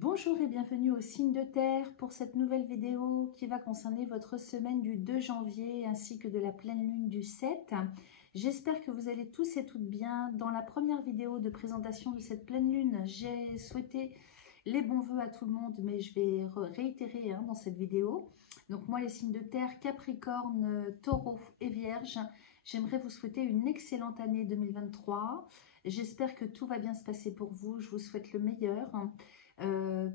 Bonjour et bienvenue au signe de terre pour cette nouvelle vidéo qui va concerner votre semaine du 2 janvier ainsi que de la pleine lune du 7. J'espère que vous allez tous et toutes bien. Dans la première vidéo de présentation de cette pleine lune, j'ai souhaité les bons vœux à tout le monde, mais je vais réitérer dans cette vidéo. Donc moi, les signes de terre, Capricorne, Taureau et Vierge, j'aimerais vous souhaiter une excellente année 2023. J'espère que tout va bien se passer pour vous. Je vous souhaite le meilleur.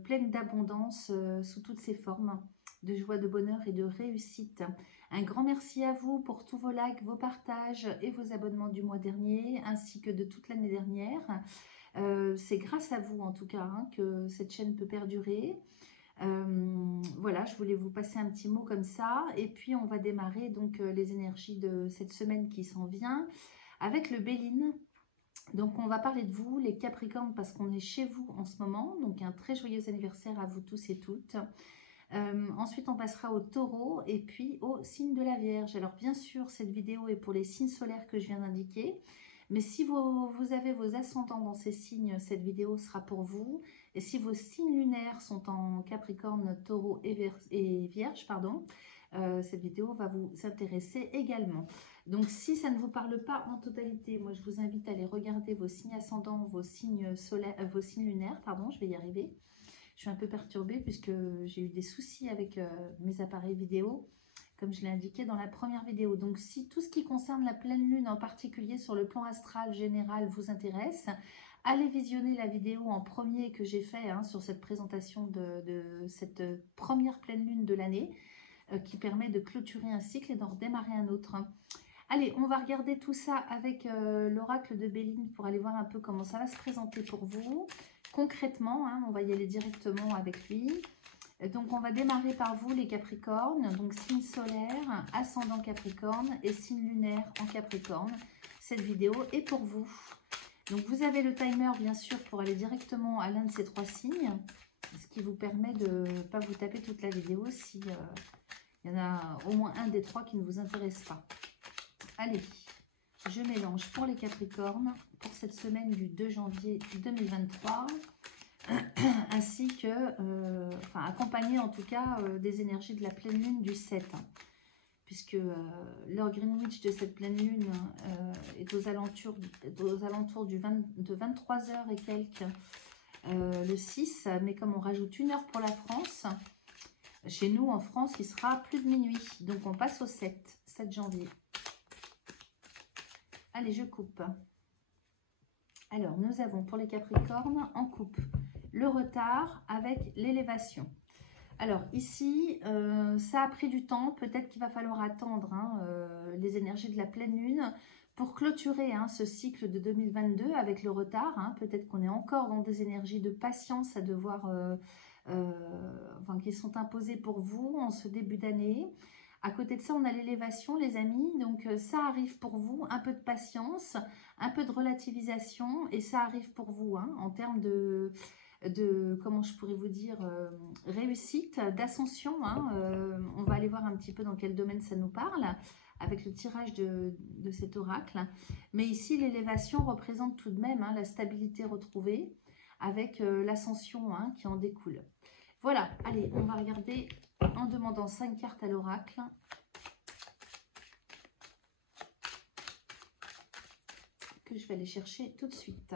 Pleine d'abondance sous toutes ses formes, de joie, de bonheur et de réussite. Un grand merci à vous pour tous vos likes, vos partages et vos abonnements du mois dernier, ainsi que de toute l'année dernière. C'est grâce à vous en tout cas que cette chaîne peut perdurer. Voilà, je voulais vous passer un petit mot comme ça. Et puis on va démarrer donc les énergies de cette semaine qui s'en vient avec le Béline. Donc on va parler de vous, les Capricornes, parce qu'on est chez vous en ce moment. Donc un très joyeux anniversaire à vous tous et toutes. Ensuite on passera au Taureau et puis au signe de la Vierge. Alors bien sûr cette vidéo est pour les signes solaires que je viens d'indiquer. Mais si vous avez vos ascendants dans ces signes, cette vidéo sera pour vous. Et si vos signes lunaires sont en Capricorne, Taureau et Vierge, pardon, cette vidéo va vous intéresser également. Donc si ça ne vous parle pas en totalité, moi je vous invite à aller regarder vos signes ascendants, vos signes solaires, vos signes lunaires, pardon, je vais y arriver. Je suis un peu perturbée puisque j'ai eu des soucis avec mes appareils vidéo, comme je l'ai indiqué dans la première vidéo. Donc si tout ce qui concerne la pleine lune, en particulier sur le plan astral général, vous intéresse, allez visionner la vidéo en premier que j'ai fait sur cette présentation de cette première pleine lune de l'année, qui permet de clôturer un cycle et d'en redémarrer un autre. Allez, on va regarder tout ça avec l'oracle de Béline pour aller voir un peu comment ça va se présenter pour vous. Concrètement, on va y aller directement avec lui. Donc, on va démarrer par vous, les Capricornes. Donc, signe solaire, ascendant Capricorne et signe lunaire en Capricorne. Cette vidéo est pour vous. Donc, vous avez le timer, bien sûr, pour aller directement à l'un de ces trois signes. Ce qui vous permet de ne pas vous taper toute la vidéo si il y en a au moins un des trois qui ne vous intéresse pas. Allez, je mélange pour les Capricornes pour cette semaine du 2 janvier 2023, ainsi que, accompagné en tout cas des énergies de la pleine lune du 7, puisque l'heure Greenwich de cette pleine lune est aux alentours de 23 h et quelques le 6, mais comme on rajoute une heure pour la France, chez nous en France il sera plus de minuit, donc on passe au 7 janvier. Allez, je coupe. Alors, nous avons pour les Capricornes en coupe le retard avec l'élévation. Alors, ici, ça a pris du temps. Peut-être qu'il va falloir attendre les énergies de la pleine lune pour clôturer ce cycle de 2022 avec le retard. Peut-être qu'on est encore dans des énergies de patience à devoir, qui sont imposées pour vous en ce début d'année. À côté de ça, on a l'élévation, les amis. Donc, ça arrive pour vous. Un peu de patience, un peu de relativisation. Et ça arrive pour vous en termes de comment je pourrais vous dire, réussite, d'ascension. On va aller voir un petit peu dans quel domaine ça nous parle avec le tirage de cet oracle. Mais ici, l'élévation représente tout de même la stabilité retrouvée avec l'ascension qui en découle. Voilà, allez, on va regarder en demandant 5 cartes à l'oracle. Que je vais aller chercher tout de suite.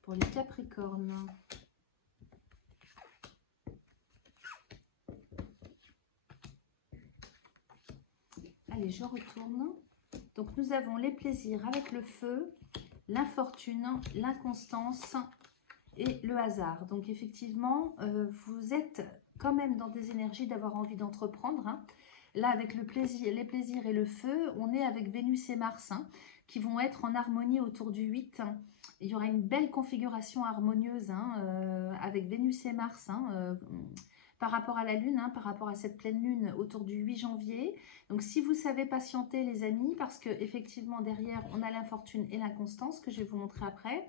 Pour les Capricornes. Allez, je retourne. Donc, nous avons les plaisirs avec le feu, l'infortune, l'inconstance et le hasard. Donc effectivement, vous êtes quand même dans des énergies d'avoir envie d'entreprendre. Là, avec le plaisir, les plaisirs et le feu, on est avec Vénus et Mars qui vont être en harmonie autour du 8. Il y aura une belle configuration harmonieuse avec Vénus et Mars par rapport à la Lune, par rapport à cette pleine Lune autour du 8 janvier. Donc si vous savez patienter les amis, parce que effectivement derrière on a l'infortune et l'inconstance que je vais vous montrer après.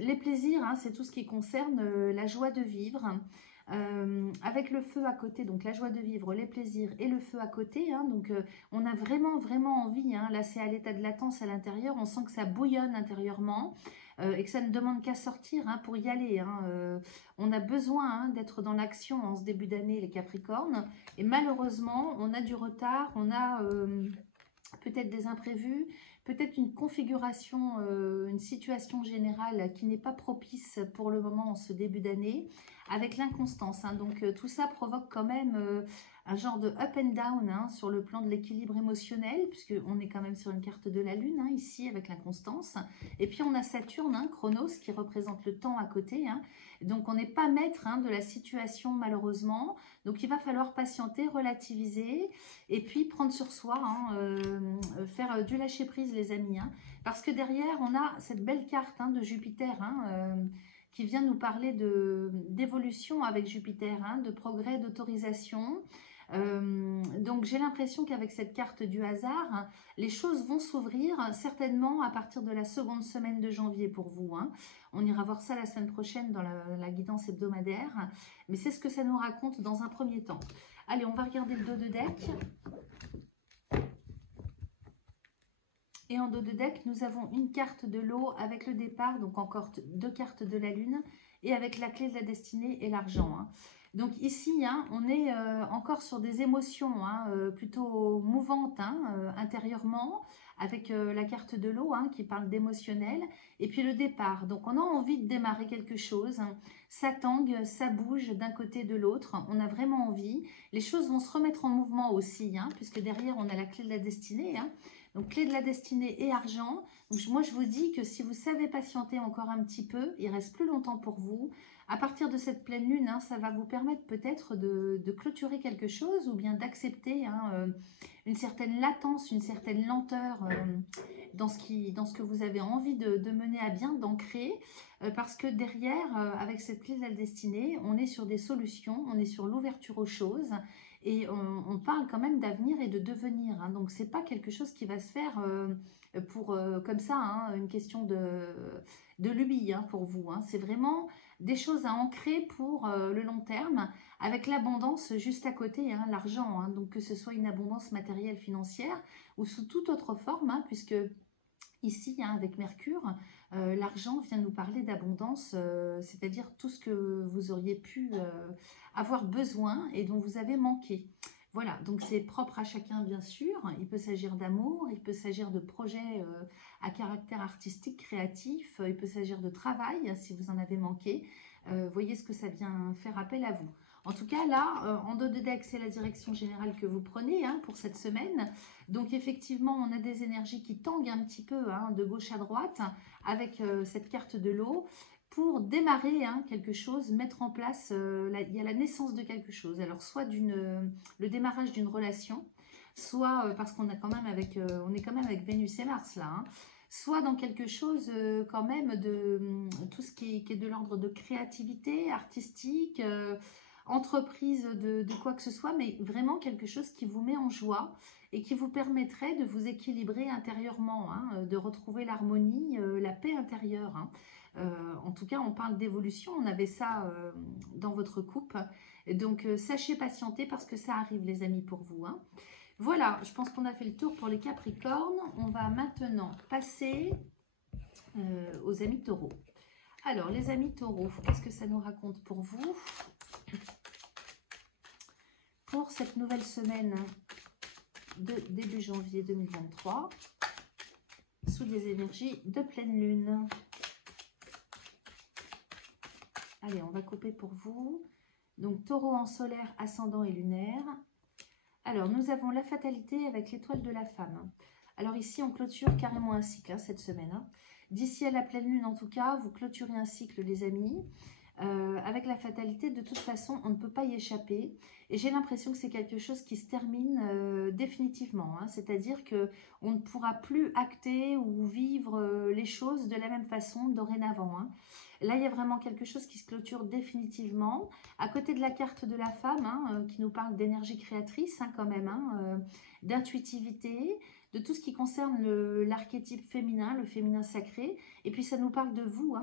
Les plaisirs, c'est tout ce qui concerne la joie de vivre, avec le feu à côté, donc la joie de vivre, les plaisirs et le feu à côté, donc on a vraiment envie, là c'est à l'état de latence à l'intérieur, on sent que ça bouillonne intérieurement, et que ça ne demande qu'à sortir pour y aller. On a besoin d'être dans l'action en ce début d'année, les Capricornes. Et malheureusement, on a du retard, on a peut-être des imprévus, peut-être une configuration, une situation générale qui n'est pas propice pour le moment en ce début d'année, avec l'inconstance. Donc tout ça provoque quand même un genre de up and down sur le plan de l'équilibre émotionnel, puisqu'on est quand même sur une carte de la Lune ici avec l'inconstance. Et puis on a Saturne, Chronos, qui représente le temps à côté. Donc on n'est pas maître de la situation malheureusement. Donc il va falloir patienter, relativiser et puis prendre sur soi, faire du lâcher prise les amis. Parce que derrière on a cette belle carte de Jupiter qui vient nous parler d'évolution avec Jupiter, de progrès, d'autorisation. Donc j'ai l'impression qu'avec cette carte du hasard, les choses vont s'ouvrir certainement à partir de la seconde semaine de janvier pour vous. On ira voir ça la semaine prochaine dans la guidance hebdomadaire, mais c'est ce que ça nous raconte dans un premier temps. Allez, on va regarder le dos de deck. Et en dos de deck, nous avons une carte de l'eau avec le départ, donc encore 2 cartes de la lune, et avec la clé de la destinée et l'argent. Donc ici, on est encore sur des émotions plutôt mouvantes intérieurement, avec la carte de l'eau qui parle d'émotionnel, et puis le départ. Donc on a envie de démarrer quelque chose, ça tangue, ça bouge d'un côté de l'autre, on a vraiment envie. Les choses vont se remettre en mouvement aussi, puisque derrière on a la clé de la destinée, donc clé de la destinée et argent. Donc moi je vous dis que si vous savez patienter encore un petit peu, il reste plus longtemps pour vous. À partir de cette pleine lune, ça va vous permettre peut-être de clôturer quelque chose ou bien d'accepter une certaine latence, une certaine lenteur dans ce que vous avez envie de mener à bien, d'ancrer. Parce que derrière, avec cette clé de la destinée, on est sur des solutions, on est sur l'ouverture aux choses. Et on parle quand même d'avenir et de devenir. Donc, ce n'est pas quelque chose qui va se faire comme ça, une question de lubie pour vous. C'est vraiment des choses à ancrer pour le long terme, avec l'abondance juste à côté, l'argent. Donc, que ce soit une abondance matérielle, financière ou sous toute autre forme, puisque ici, avec Mercure, l'argent vient nous parler d'abondance, c'est-à-dire tout ce que vous auriez pu avoir besoin et dont vous avez manqué. Voilà, donc c'est propre à chacun bien sûr. Il peut s'agir d'amour, il peut s'agir de projets à caractère artistique, créatif, il peut s'agir de travail si vous en avez manqué. Voyez ce que ça vient faire appel à vous. En tout cas, là, en dos de deck, c'est la direction générale que vous prenez pour cette semaine. Donc, effectivement, on a des énergies qui tanguent un petit peu de gauche à droite avec cette carte de l'eau pour démarrer quelque chose, mettre en place, il y a la naissance de quelque chose. Alors, soit le démarrage d'une relation, soit parce qu'on a quand même on est quand même avec Vénus et Mars là, soit dans quelque chose quand même de tout ce qui est de l'ordre de créativité, artistique, entreprise de quoi que ce soit, mais vraiment quelque chose qui vous met en joie et qui vous permettrait de vous équilibrer intérieurement, de retrouver l'harmonie, la paix intérieure. En tout cas, on parle d'évolution, on avait ça dans votre coupe. Donc, sachez patienter parce que ça arrive, les amis, pour vous. Voilà, je pense qu'on a fait le tour pour les Capricornes. On va maintenant passer aux amis taureaux. Alors, les amis taureaux, qu'est-ce que ça nous raconte pour vous? Pour cette nouvelle semaine de début janvier 2023, sous des énergies de pleine lune. Allez, on va couper pour vous. Donc, taureau en solaire, ascendant et lunaire. Alors, nous avons la fatalité avec l'étoile de la femme. Alors ici, on clôture carrément un cycle cette semaine. D'ici à la pleine lune, en tout cas, vous clôturez un cycle, les amis. Avec la fatalité, de toute façon, on ne peut pas y échapper. Et j'ai l'impression que c'est quelque chose qui se termine définitivement. C'est-à-dire qu'on ne pourra plus acter ou vivre les choses de la même façon dorénavant. Là, il y a vraiment quelque chose qui se clôture définitivement. À côté de la carte de la femme, qui nous parle d'énergie créatrice quand même, d'intuitivité, de tout ce qui concerne l'archétype féminin, le féminin sacré. Et puis, ça nous parle de vous,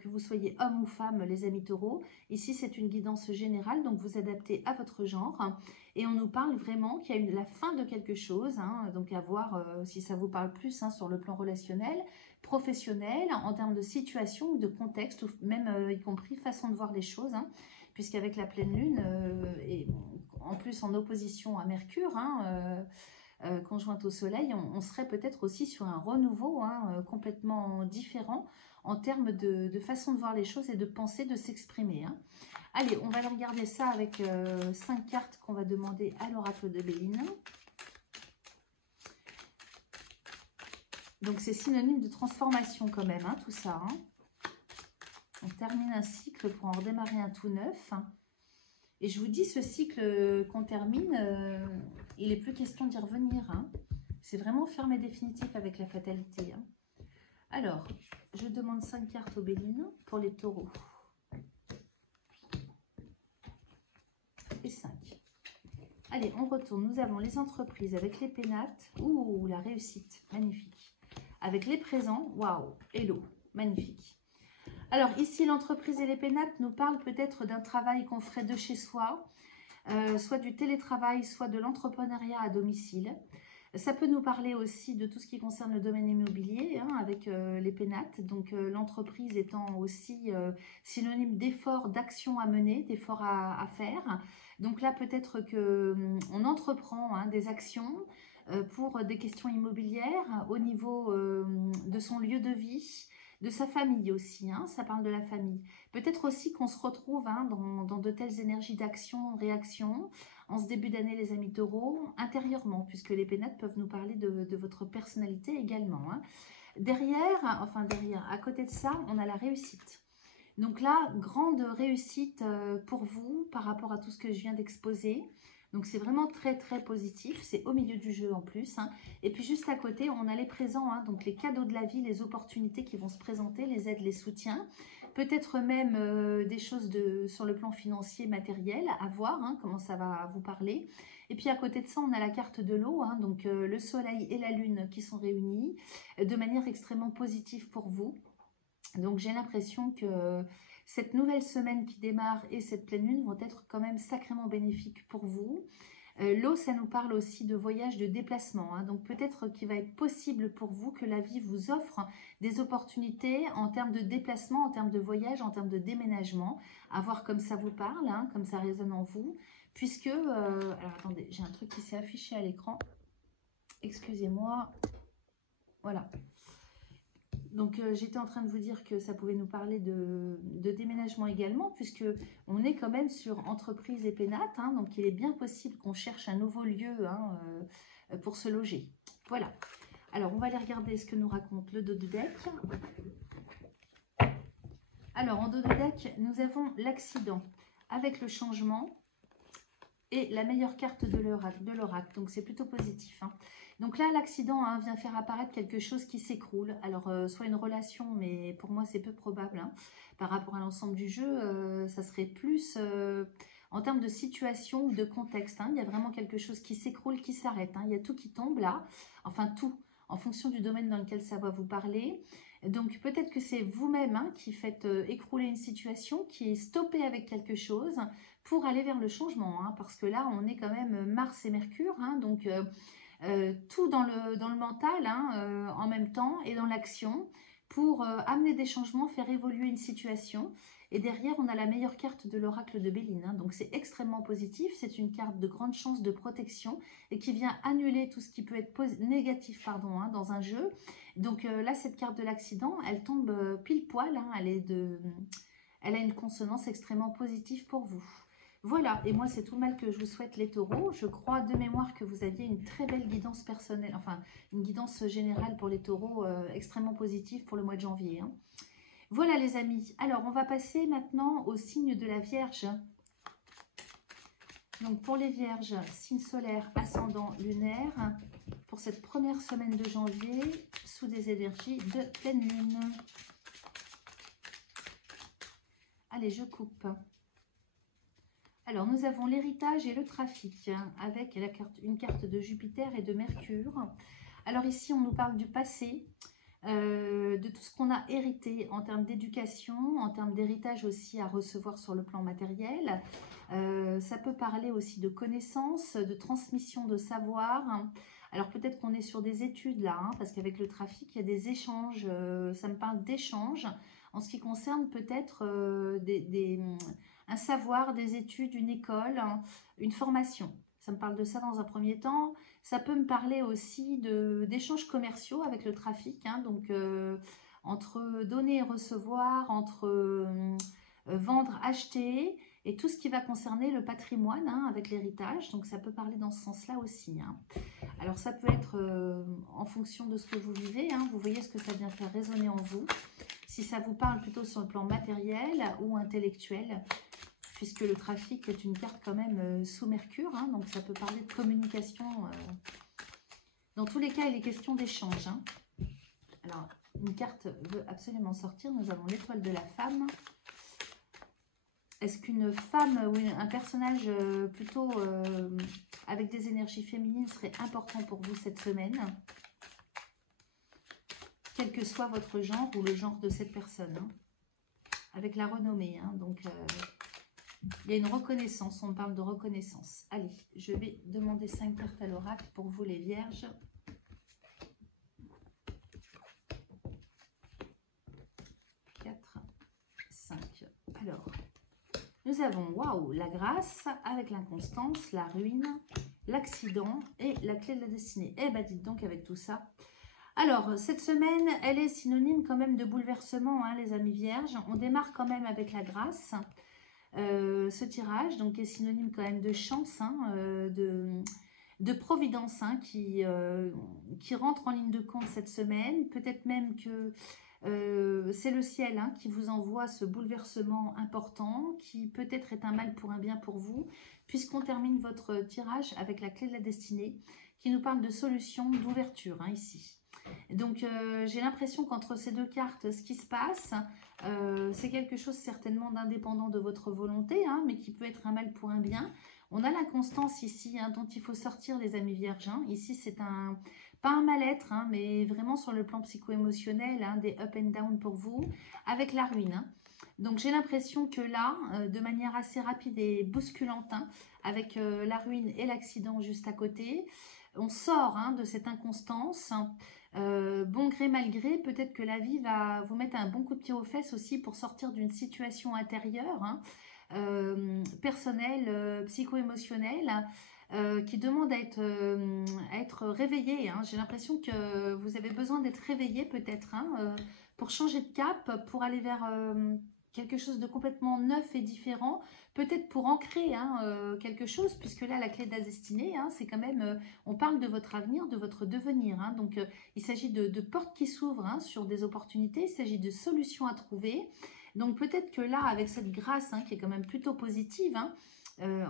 que vous soyez homme ou femme, les amis taureaux. Ici, c'est une guidance générale, donc vous adaptez à votre genre. Et on nous parle vraiment qu'il y a eu la fin de quelque chose, donc à voir si ça vous parle plus sur le plan relationnel. professionnelle, en termes de situation ou de contexte, ou même y compris façon de voir les choses, hein, puisqu'avec la pleine lune, et en plus en opposition à Mercure, hein, conjointe au soleil, on serait peut-être aussi sur un renouveau, hein, complètement différent en termes de façon de voir les choses et de penser, de s'exprimer, hein. Allez, on va regarder ça avec 5 cartes qu'on va demander à l'oracle de Béline. Donc c'est synonyme de transformation quand même, hein, tout ça, hein. On termine un cycle pour en redémarrer un tout neuf. Et je vous dis, ce cycle qu'on termine, il n'est plus question d'y revenir, hein. C'est vraiment ferme et définitif avec la fatalité, hein. Alors, je demande 5 cartes aux Béline pour les taureaux. Et 5. Allez, on retourne. Nous avons les entreprises avec les pénates. Ouh, la réussite, magnifique. Avec les présents, waouh, hello, magnifique. Alors ici, l'entreprise et les pénates nous parlent peut-être d'un travail qu'on ferait de chez soi, soit du télétravail, soit de l'entrepreneuriat à domicile. Ça peut nous parler aussi de tout ce qui concerne le domaine immobilier, hein, avec les pénates. Donc l'entreprise étant aussi synonyme d'effort, d'action à mener, d'effort à faire. Donc là, peut-être qu'on entreprend, hein, des actions pour des questions immobilières au niveau de son lieu de vie, de sa famille aussi, hein, ça parle de la famille. Peut-être aussi qu'on se retrouve, hein, dans de telles énergies d'action, réaction, en ce début d'année, les amis taureaux, intérieurement, puisque les pénates peuvent nous parler de votre personnalité également, hein. Derrière, à côté de ça, on a la réussite. Donc là, grande réussite pour vous par rapport à tout ce que je viens d'exposer. Donc c'est vraiment très très positif, c'est au milieu du jeu en plus, hein. Et puis juste à côté, on a les présents, hein, donc les cadeaux de la vie, les opportunités qui vont se présenter, les aides, les soutiens. Peut-être même des choses sur le plan financier, matériel, à voir, hein, comment ça va vous parler. Et puis à côté de ça, on a la carte de l'eau, hein, donc le soleil et la lune qui sont réunis de manière extrêmement positive pour vous. Donc j'ai l'impression que cette nouvelle semaine qui démarre et cette pleine lune vont être quand même sacrément bénéfiques pour vous. L'eau, ça nous parle aussi de voyage, de déplacement, hein. Donc peut-être qu'il va être possible pour vous que la vie vous offre des opportunités en termes de déplacement, en termes de voyage, en termes de déménagement. À voir comme ça vous parle, hein, comme ça résonne en vous. Puisque, alors attendez, j'ai un truc qui s'est affiché à l'écran. Excusez-moi. Voilà. Donc j'étais en train de vous dire que ça pouvait nous parler de déménagement également, puisque on est quand même sur entreprise et pénate, hein, donc il est bien possible qu'on cherche un nouveau lieu, hein, pour se loger. Voilà. Alors on va aller regarder ce que nous raconte le dos de deck. Alors en dos de deck, nous avons l'accident avec le changement et la meilleure carte de l'oracle, donc c'est plutôt positif, hein. Donc là, l'accident, hein, vient faire apparaître quelque chose qui s'écroule. Alors, soit une relation, mais pour moi, c'est peu probable, hein. Par rapport à l'ensemble du jeu, ça serait plus en termes de situation ou de contexte, hein. Il y a vraiment quelque chose qui s'écroule, qui s'arrête, hein. Il y a tout qui tombe là, enfin tout, en fonction du domaine dans lequel ça va vous parler. Donc, peut-être que c'est vous-même, hein, qui faites écrouler une situation, qui est stoppée avec quelque chose pour aller vers le changement, hein, parce que là, on est quand même Mars et Mercure, hein, donc... tout dans le mental, hein, en même temps, et dans l'action, pour amener des changements, faire évoluer une situation. Et derrière, on a la meilleure carte de l'oracle de Béline, hein, donc c'est extrêmement positif, c'est une carte de grande chance de protection, et qui vient annuler tout ce qui peut être négatif, pardon, hein, dans un jeu. Donc là, cette carte de l'accident, elle tombe pile poil, hein, elle a une consonance extrêmement positive pour vous. Voilà, et moi c'est tout le mal que je vous souhaite les taureaux. Je crois de mémoire que vous aviez une très belle guidance personnelle, enfin une guidance générale pour les taureaux extrêmement positive pour le mois de janvier, hein. Voilà les amis, alors on va passer maintenant au signe de la Vierge. Donc pour les Vierges, signe solaire, ascendant, lunaire, pour cette première semaine de janvier, sous des énergies de pleine lune. Allez, je coupe. Alors, nous avons l'héritage et le trafic, hein, avec une carte de Jupiter et de Mercure. Alors ici, on nous parle du passé, de tout ce qu'on a hérité en termes d'éducation, en termes d'héritage aussi à recevoir sur le plan matériel. Ça peut parler aussi de connaissances, de transmission de savoir, hein, Alors peut-être qu'on est sur des études là, hein, parce qu'avec le trafic, il y a des échanges, ça me parle d'échanges en ce qui concerne peut-être un savoir, des études, une école, hein, une formation. Ça me parle de ça dans un premier temps. Ça peut me parler aussi d'échanges commerciaux avec le trafic, hein, donc entre donner et recevoir, entre vendre, acheter, et tout ce qui va concerner le patrimoine, hein, avec l'héritage. Donc ça peut parler dans ce sens-là aussi, hein. Alors ça peut être en fonction de ce que vous vivez, hein, vous voyez ce que ça vient faire résonner en vous. Si ça vous parle plutôt sur le plan matériel ou intellectuel, puisque le trafic est une carte quand même sous Mercure, hein, donc ça peut parler de communication. Dans tous les cas, il est question d'échange, hein. Alors, une carte veut absolument sortir. Nous avons l'étoile de la femme. Est-ce qu'une femme ou un personnage plutôt avec des énergies féminines serait important pour vous cette semaine? Quel que soit votre genre ou le genre de cette personne, hein. Avec la renommée, hein, donc il y a une reconnaissance, on parle de reconnaissance. Allez, je vais demander 5 cartes à l'oracle pour vous les vierges. Alors, nous avons, waouh, la grâce avec l'inconstance, la ruine, l'accident et la clé de la destinée. Eh bien, dites donc avec tout ça. Alors, cette semaine, elle est synonyme quand même de bouleversement, hein, les amis vierges. On démarre quand même avec la grâce, ce tirage, donc qui est synonyme quand même de chance, hein, de providence, hein, qui rentre en ligne de compte cette semaine. Peut-être même que c'est le ciel, hein, qui vous envoie ce bouleversement important, qui peut-être est un mal pour un bien pour vous, puisqu'on termine votre tirage avec la clé de la destinée, qui nous parle de solution, d'ouverture, hein, ici. Donc j'ai l'impression qu'entre ces deux cartes, ce qui se passe, c'est quelque chose certainement d'indépendant de votre volonté, hein, mais qui peut être un mal pour un bien. On a l'inconstance ici, hein, dont il faut sortir, les amis vierges, hein. Ici, c'est pas un mal-être, hein, mais vraiment sur le plan psycho-émotionnel, hein, des up and down pour vous, avec la ruine, hein. Donc j'ai l'impression que là, de manière assez rapide et bousculante, hein, avec la ruine et l'accident juste à côté, on sort, hein, de cette inconstance. Bon gré mal gré, peut-être que la vie va vous mettre un bon coup de pied aux fesses aussi pour sortir d'une situation intérieure, hein, personnelle, psycho-émotionnelle, qui demande à être réveillée, hein. J'ai l'impression que vous avez besoin d'être réveillé peut-être, hein, pour changer de cap, pour aller vers quelque chose de complètement neuf et différent, peut-être pour ancrer, hein, quelque chose, puisque là, la clé de la destinée, hein, c'est quand même, on parle de votre avenir, de votre devenir, hein. Donc, il s'agit de portes qui s'ouvrent, hein, sur des opportunités, il s'agit de solutions à trouver. Donc, peut-être que là, avec cette grâce, hein, qui est quand même plutôt positive, hein,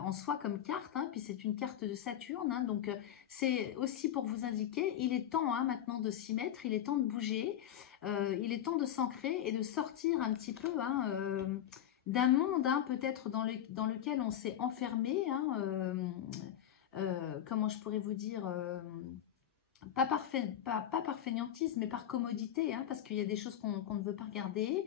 en soi comme carte, hein, puis c'est une carte de Saturne, hein, donc c'est aussi pour vous indiquer, il est temps, hein, maintenant de s'y mettre, il est temps de bouger, il est temps de s'ancrer et de sortir un petit peu, hein, d'un monde, hein, peut-être dans lequel on s'est enfermé, hein, comment je pourrais vous dire, pas par fainéantisme, mais par commodité, hein, parce qu'il y a des choses qu'on ne veut pas regarder,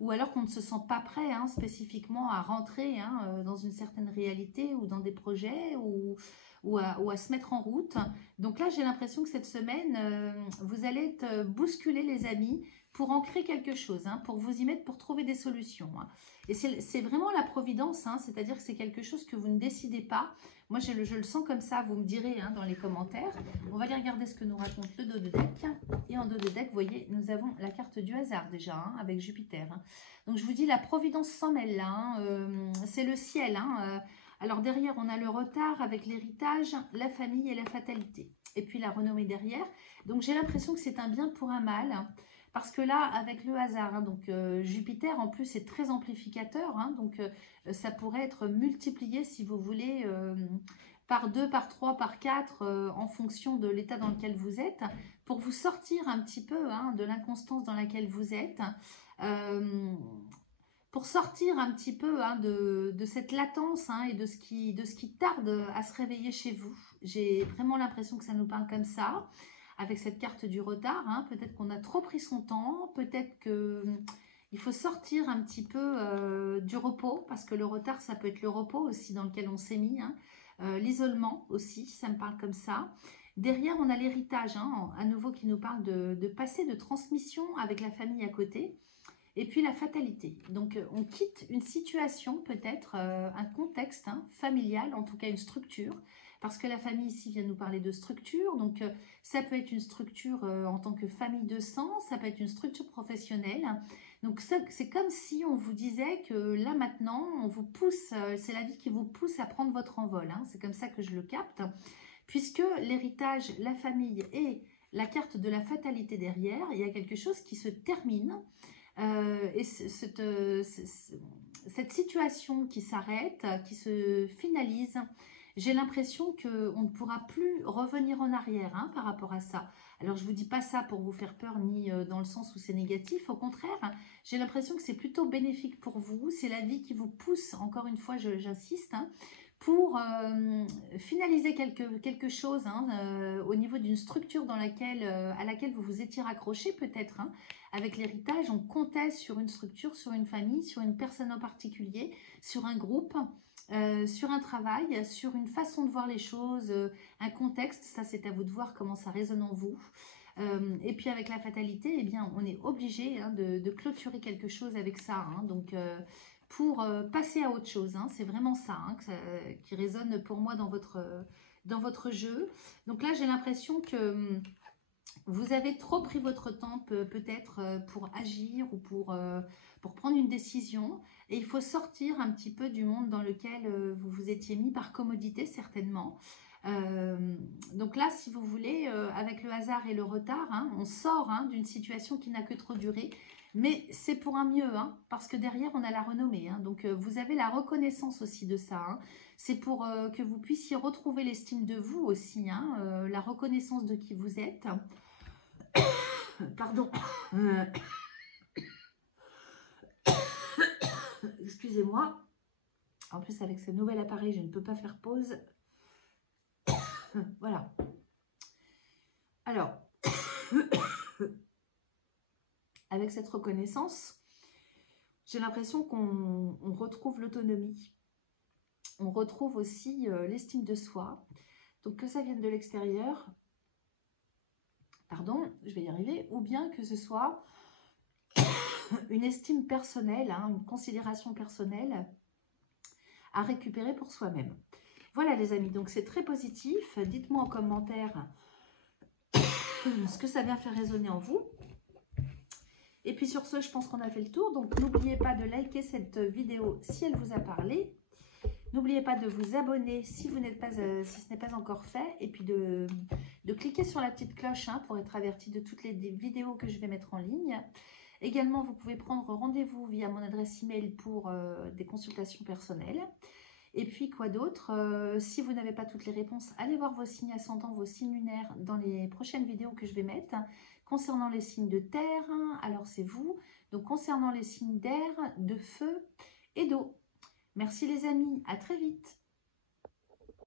ou alors qu'on ne se sent pas prêt, hein, spécifiquement à rentrer, hein, dans une certaine réalité ou dans des projets ou à se mettre en route. Donc là, j'ai l'impression que cette semaine, vous allez être bousculés, les amis, pour ancrer quelque chose, hein, pour vous y mettre, pour trouver des solutions, hein. Et c'est vraiment la providence, hein, c'est-à-dire que c'est quelque chose que vous ne décidez pas. Moi, je le sens comme ça, vous me direz, hein, dans les commentaires. On va aller regarder ce que nous raconte le dos de deck. Et en dos de deck, vous voyez, nous avons la carte du hasard déjà, hein, avec Jupiter, hein. Donc, je vous dis, la providence s'en mêle là, hein, c'est le ciel, hein. Alors, derrière, on a le retard avec l'héritage, la famille et la fatalité. Et puis, la renommée derrière. Donc, j'ai l'impression que c'est un bien pour un mal, hein. Parce que là, avec le hasard, hein, donc Jupiter en plus est très amplificateur, hein, donc ça pourrait être multiplié si vous voulez par 2, par 3, par 4 en fonction de l'état dans lequel vous êtes, pour vous sortir un petit peu, hein, de l'inconstance dans laquelle vous êtes, pour sortir un petit peu, hein, de cette latence, hein, et de ce qui tarde à se réveiller chez vous. J'ai vraiment l'impression que ça nous parle comme ça, avec cette carte du retard, hein. Peut-être qu'on a trop pris son temps, peut-être qu'il faut sortir un petit peu du repos, parce que le retard, ça peut être le repos aussi dans lequel on s'est mis, hein. L'isolement aussi, ça me parle comme ça. Derrière, on a l'héritage, hein, à nouveau qui nous parle de passé, de transmission avec la famille à côté. Et puis la fatalité. Donc on quitte une situation, peut-être un contexte hein, familial, en tout cas une structure, parce que la famille ici vient nous parler de structure. Donc ça peut être une structure en tant que famille de sang, ça peut être une structure professionnelle. Donc c'est comme si on vous disait que là maintenant, on vous pousse, c'est la vie qui vous pousse à prendre votre envol. Hein. C'est comme ça que je le capte, puisque l'héritage, la famille et la carte de la fatalité derrière, il y a quelque chose qui se termine. Et cette situation qui s'arrête, qui se finalise, j'ai l'impression qu'on ne pourra plus revenir en arrière hein, par rapport à ça. Alors je ne vous dis pas ça pour vous faire peur ni dans le sens où c'est négatif, au contraire, hein, j'ai l'impression que c'est plutôt bénéfique pour vous, c'est la vie qui vous pousse, encore une fois j'insiste, hein, pour finaliser quelque chose hein, au niveau d'une structure dans laquelle, à laquelle vous vous étiez raccroché peut-être. Hein. Avec l'héritage, on comptait sur une structure, sur une famille, sur une personne en particulier, sur un groupe, sur un travail, sur une façon de voir les choses, un contexte. Ça, c'est à vous de voir comment ça résonne en vous. Et puis avec la fatalité, eh bien, on est obligé hein, de clôturer quelque chose avec ça. Hein, donc, pour passer à autre chose. Hein, c'est vraiment ça, hein, qui résonne pour moi dans votre jeu. Donc là, j'ai l'impression que vous avez trop pris votre temps peut-être pour agir ou pour prendre une décision. Et il faut sortir un petit peu du monde dans lequel vous vous étiez mis par commodité certainement. Donc là, si vous voulez, avec le hasard et le retard, hein, on sort hein, d'une situation qui n'a que trop duré. Mais c'est pour un mieux, hein, parce que derrière, on a la renommée. Hein, donc, vous avez la reconnaissance aussi de ça. Hein. C'est pour que vous puissiez retrouver l'estime de vous aussi, hein, la reconnaissance de qui vous êtes. Pardon. Excusez-moi. En plus, avec ce nouvel appareil, je ne peux pas faire pause. Voilà. Alors, avec cette reconnaissance, j'ai l'impression qu'on retrouve l'autonomie. On retrouve aussi l'estime de soi. Donc, que ça vienne de l'extérieur, pardon, je vais y arriver, ou bien que ce soit une estime personnelle, hein, une considération personnelle à récupérer pour soi-même. Voilà les amis, donc c'est très positif. Dites-moi en commentaire ce que ça vient faire résonner en vous. Et puis sur ce, je pense qu'on a fait le tour. Donc n'oubliez pas de liker cette vidéo si elle vous a parlé. N'oubliez pas de vous abonner si ce n'est pas encore fait. Et puis de cliquer sur la petite cloche hein, pour être averti de toutes les vidéos que je vais mettre en ligne. Également, vous pouvez prendre rendez-vous via mon adresse email pour des consultations personnelles. Et puis, quoi d'autre si vous n'avez pas toutes les réponses, allez voir vos signes ascendants, vos signes lunaires dans les prochaines vidéos que je vais mettre. Concernant les signes de terre, alors c'est vous. Donc, concernant les signes d'air, de feu et d'eau. Merci les amis, à très vite.